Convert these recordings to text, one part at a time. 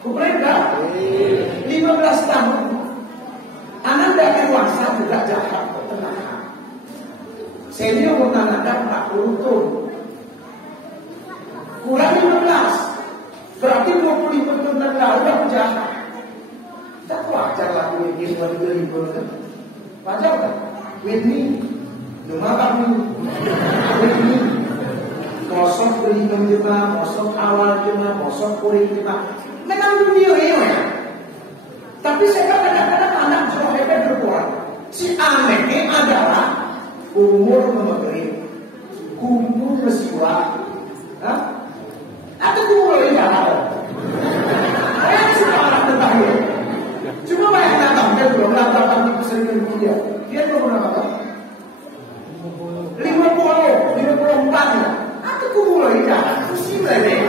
Kuprenda 15 tahun. Anak dari dewasa juga jahat ketenahan. Senior menandakan 40 tahun. Kurang 15. Berarti 25 tahun yang lalu aku jahat. Tak wajar lah ini ribu. Wajar kan? Ini cuma kami ini kosong beri menjema, kosong awal jema, kosong kuring jema. Memang dunia ini ya. Tapi saya kadang-kadang anak Zohebe berbuat. Si anehnya adalah umur memegang, umur mesiwa, atau umur ini jalan. Saya suka anak terakhir. Cuma banyak datang dia belum datang di keseringan dia. Dia belum datang. 54 ya. Atau umur ini jalan. Pusing lagi.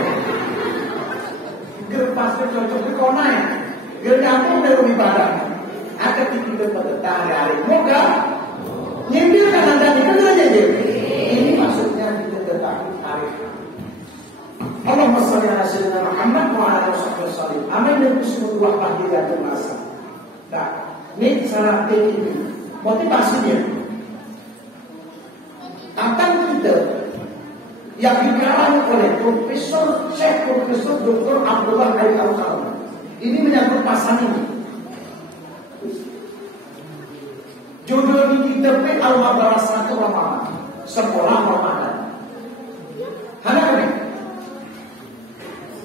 Dia pasti cocok di kona ya. Dia nyambung dari ibadah. Akan kita pada hari-hari. Moga nyindir kan anda ini kan sudah nyindir. Ini maksudnya kita tetap hari. Allahumma shalli ala sayyidina Muhammad wa ala alihi wasallam. Amin dan bismillah bahagia masa. Nah, ini salah ini motivasinya. Tentang kita yang dikarang oleh Profesor Syekh Profesor Dr. Abdullah Al-Qalam. Ini menyangkut pasal ini. Judul ini kita Al-Madrasah Ramadan, sekolah Ramadan. Hanya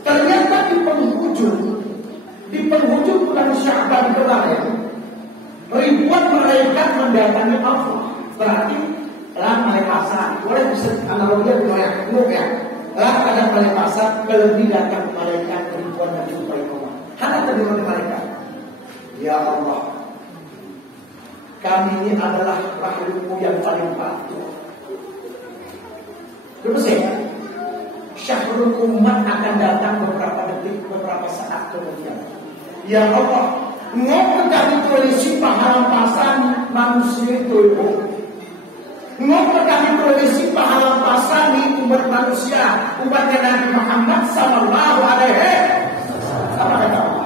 ternyata di penghujung bulan Sya'ban kemarin, ribuan malaikat mendatangi Allah. Berarti lah malaikat boleh bisa analogi dengan ya. Lah kadang malaikat lebih datang malaikat ribuan dan jumpai Allah. Hanya terdengar malaikat. Ya Allah, kami ini adalah makhlukmu yang paling patuh. Terus ya, syahrul umat akan datang beberapa detik, beberapa saat kemudian. Ya Allah, ngomong kami tulis pahala pasan manusia itu. Ngomong kami tulis pahala pasan di umat manusia, umatnya Nabi Muhammad Sallallahu Alaihi Wasallam.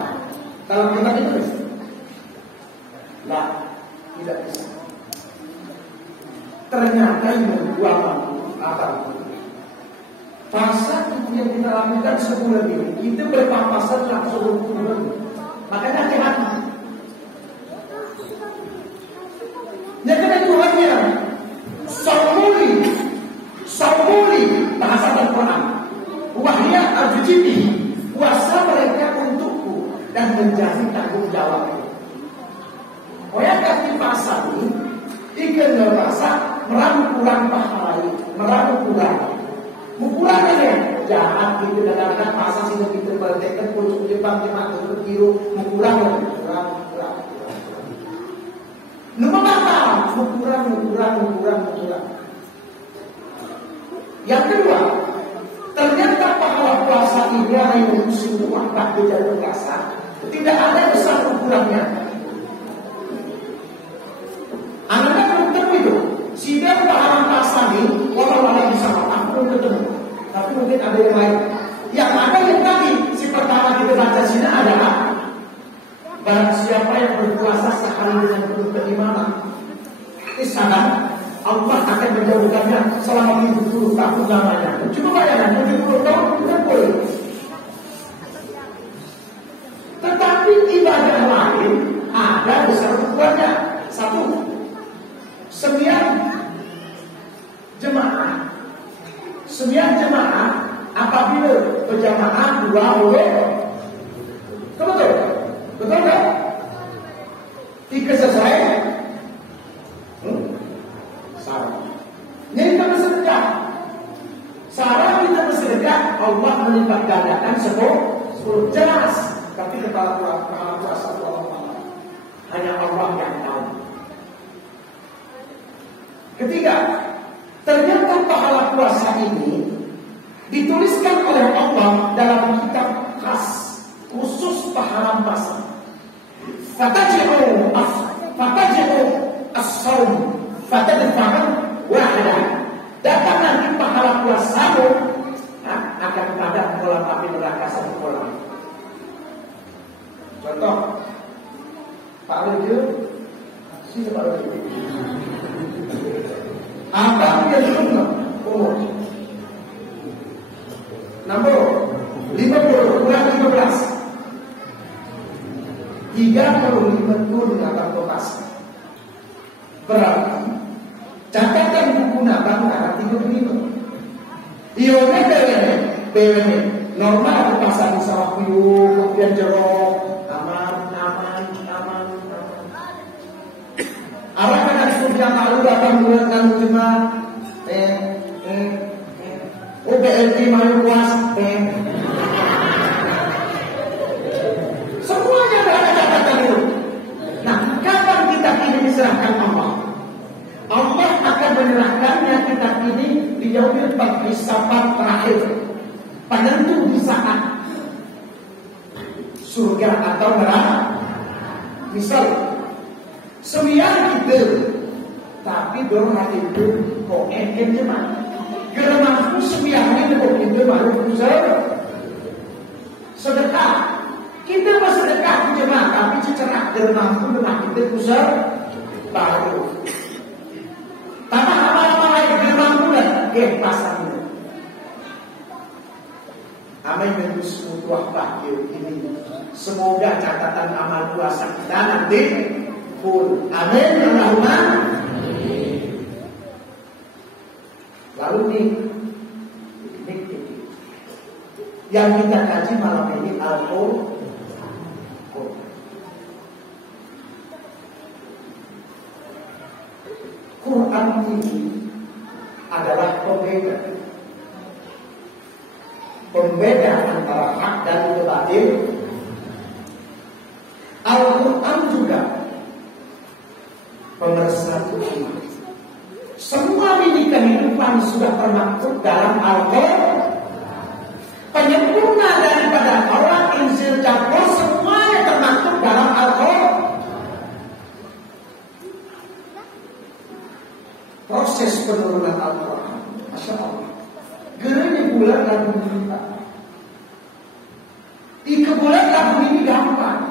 Kalau kita itu, lah tidak bisa. Ternyata yang dua apa? Pasal yang kita lakukan sebulan ini, kita berpapasan langsung turun. Makanya hati-hati. Yang keduanya, saumuli bahasa Al-Quran. Wahya arjujibi, puasa mereka untukku dan menjadi tanggung jawab. Orang kaki pasal ini, ikan bahasa merangkulan pahala, merangkulan. Ukuran ini jahat gitu kadang-kadang masa sih kita bertekan pucuk Jepang cuma kiro ukuran. Nomor apa? Ukuran. Yang kedua, ternyata pahala puasa ini hanya musim waktu jalur puasa. Tidak ada besar ukurannya. Anda belum ketemu itu. Sidang pahala puasa ini, orang-orang bisa makan belum ketemu. Tapi mungkin ada yang lain. Yang ada yang tadi, si pertama kita baca sini adalah barang siapa yang berpuasa sekali dengan penuh keimanan, sadar Allah akan menjauhkannya selama 70 tahun lamanya. Coba bayangkan 70 tahun tidak boleh. Tetapi ibadah lain ada besar ukurannya. Satu, sembilan jemaah apabila berjamaah 2 boleh. Betul? Betul kan? 3 selesai. Salah. Ini kita bersedekah. Salah kita bersedekah, Allah melipat gandakan 10 jelas. Tapi kepala puasa Allah hanya Allah yang tahu. Ketiga, ternyata pahala puasa ini dituliskan oleh Allah dalam kitab khas khusus pahala puasa. Fataji'u as-sawm fatadfa'an wahidah. Datang nanti pahala puasamu akan padat kolam api neraka satu kolam. Contoh, Pak Lujo, sini Pak Lujo. Apa yang sunnah? Umur. Nombor 50 kurang 15. 35 tahun akan lokasi. Berarti catatan buku nabang karena 35. Ione BWN normal pasang di sawah piu, kemudian jeruk, aman. Arah kan yang lalu datang bulan cuma UBLT malu puas semuanya ada catatan dulu. Nah, kapan kitab ini diserahkan Allah? Allah akan menyerahkannya kitab ini di yaumil hisab terakhir, penentu di saat surga atau neraka. Misal sembilan kita, tapi dorong hati itu kok engken cuma geremahku sembilan ini kok kita baru sedekah. Kita masih sedekah cuma, tapi cecerah geremahku dengan kita pusat baru. Tanah amal-amal lain geremahku dan pasangnya. Amin mengus mutuah bahagia ini. Semoga catatan amal puasa kita nanti full. Amin. Allahumma. Lalu nih, yang kita kaji malam ini Al-Qur'an. Quran ini adalah pembeda antara hak dan batil. Al-Quran juga pemersatu umat. Semua lini kehidupan sudah termaktub dalam Al-Quran. Penyempurna daripada Taurat, Injil, Zabur semuanya termaktub dalam Al-Quran. Proses penurunan Al-Quran, Masya Allah, geranya bulan lagu kita. Di bulan lagu ini gampang.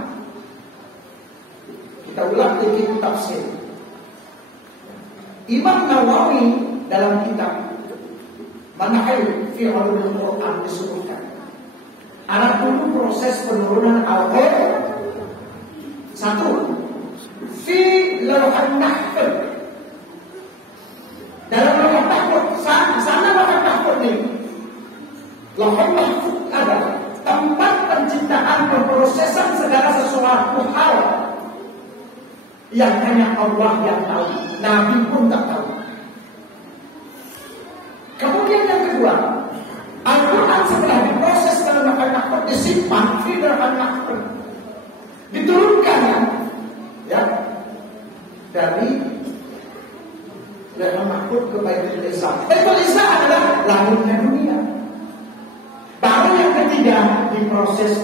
Kita ulang di kitab tafsir. Imam Nawawi dalam kitab Manhaj fi Ulumul Quran disebutkan ada dulu proses penurunan Al-Quran. Satu, fi Lauhul Mahfuz. Dalam Lauhul Mahfuz, sana Lauhul Mahfuz ini. Lauhul Mahfuz adalah tempat penciptaan pemrosesan segala sesuatu hal yang hanya Allah yang tahu, Nabi pun tak tahu. Kemudian yang kedua, Al-Quran setelah diproses dalam Lauhul Mahfuz disimpan di Lauhul Mahfuz, diturunkan ya dari Lauhul Mahfuz ke Baitul Izza. Baitul Izza adalah langitnya dunia. Baru yang ketiga diproses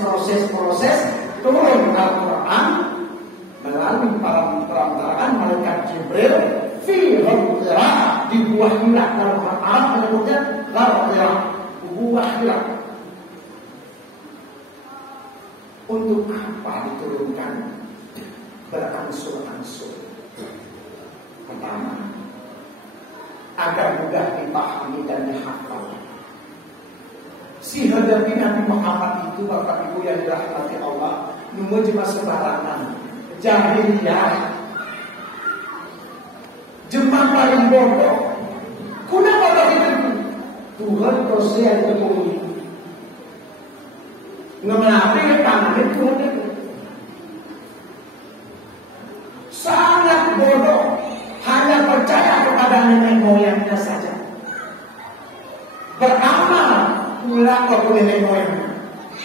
turun Al-Quran melalui perantaraan malaikat Jibril fi Hira, di buah Hira. Dalam Arab menyebutnya Hira, buah Hira. Untuk apa diturunkan? Beransur-ansur. Pertama, agar mudah dipahami dan dihafal. Si hadapi Nabi Muhammad itu, Bapak Ibu yang dirahmati Allah, cuma sembarangan, jahiliyah, jemaah paling bodoh. Kenapa begitu? Tuhan proses yang terpulih. Ngemenapi tangan itu sangat bodoh, hanya percaya kepada nenek moyangnya saja. Beramal pulang ke nenek moyangnya.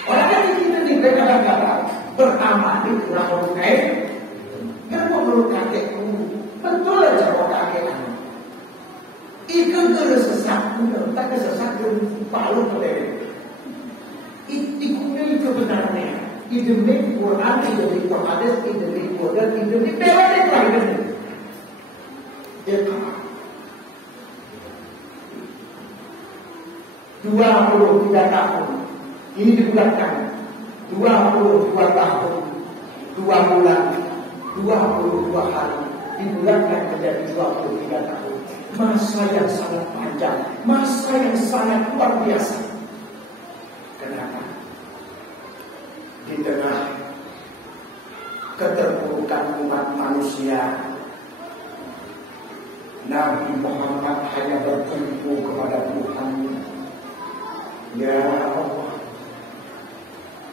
Orang yang kita kadang-kadang beramal di pulang ke nenek. Kan menurut kakekku, betul aja orang kakek. Ikan sesat, tak kesesat palu ke nenek. Ikuti kebenarannya. Demi Quran, demi hadis, demi Quran, demi teori lain. Dia 23 tahun Ini dibulatkan 22 tahun 2 bulan 22 hari dibulatkan menjadi 23 tahun. Masa yang sangat panjang, masa yang sangat luar biasa. Kenapa? Di tengah keterpurukan umat manusia, Nabi Muhammad hanya bertumpu kepada Tuhan. Ya Allah,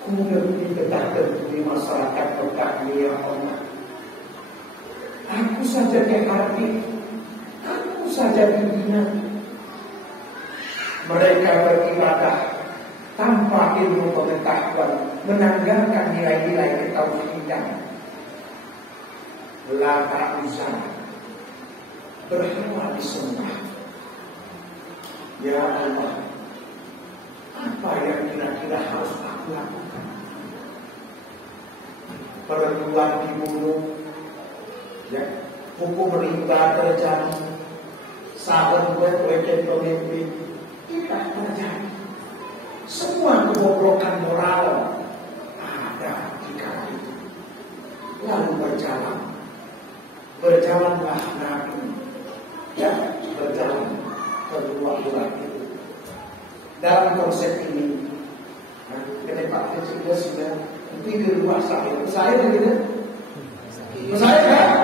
ku lebih dekat di masyarakat Mekah ini, ya Allah. Aku saja dihati, aku saja dihina. Mereka beribadah tanpa ilmu pengetahuan, menanggalkan nilai-nilai ketauhidan. Lata Uzza berhala disembah. Ya Allah, apa yang kira-kira harus aku lakukan? Perempuan dibunuh, ya, hukum riba terjadi, sahabat weekend pemimpin tidak terjadi. Semua kebobrokan moral ada di kala itu. Lalu berjalanlah Nabi, ya, berjalan kedua bulan itu. Dalam konsep ini, ketika Pak Presiden sudah itu luas saya begitu, saya kan?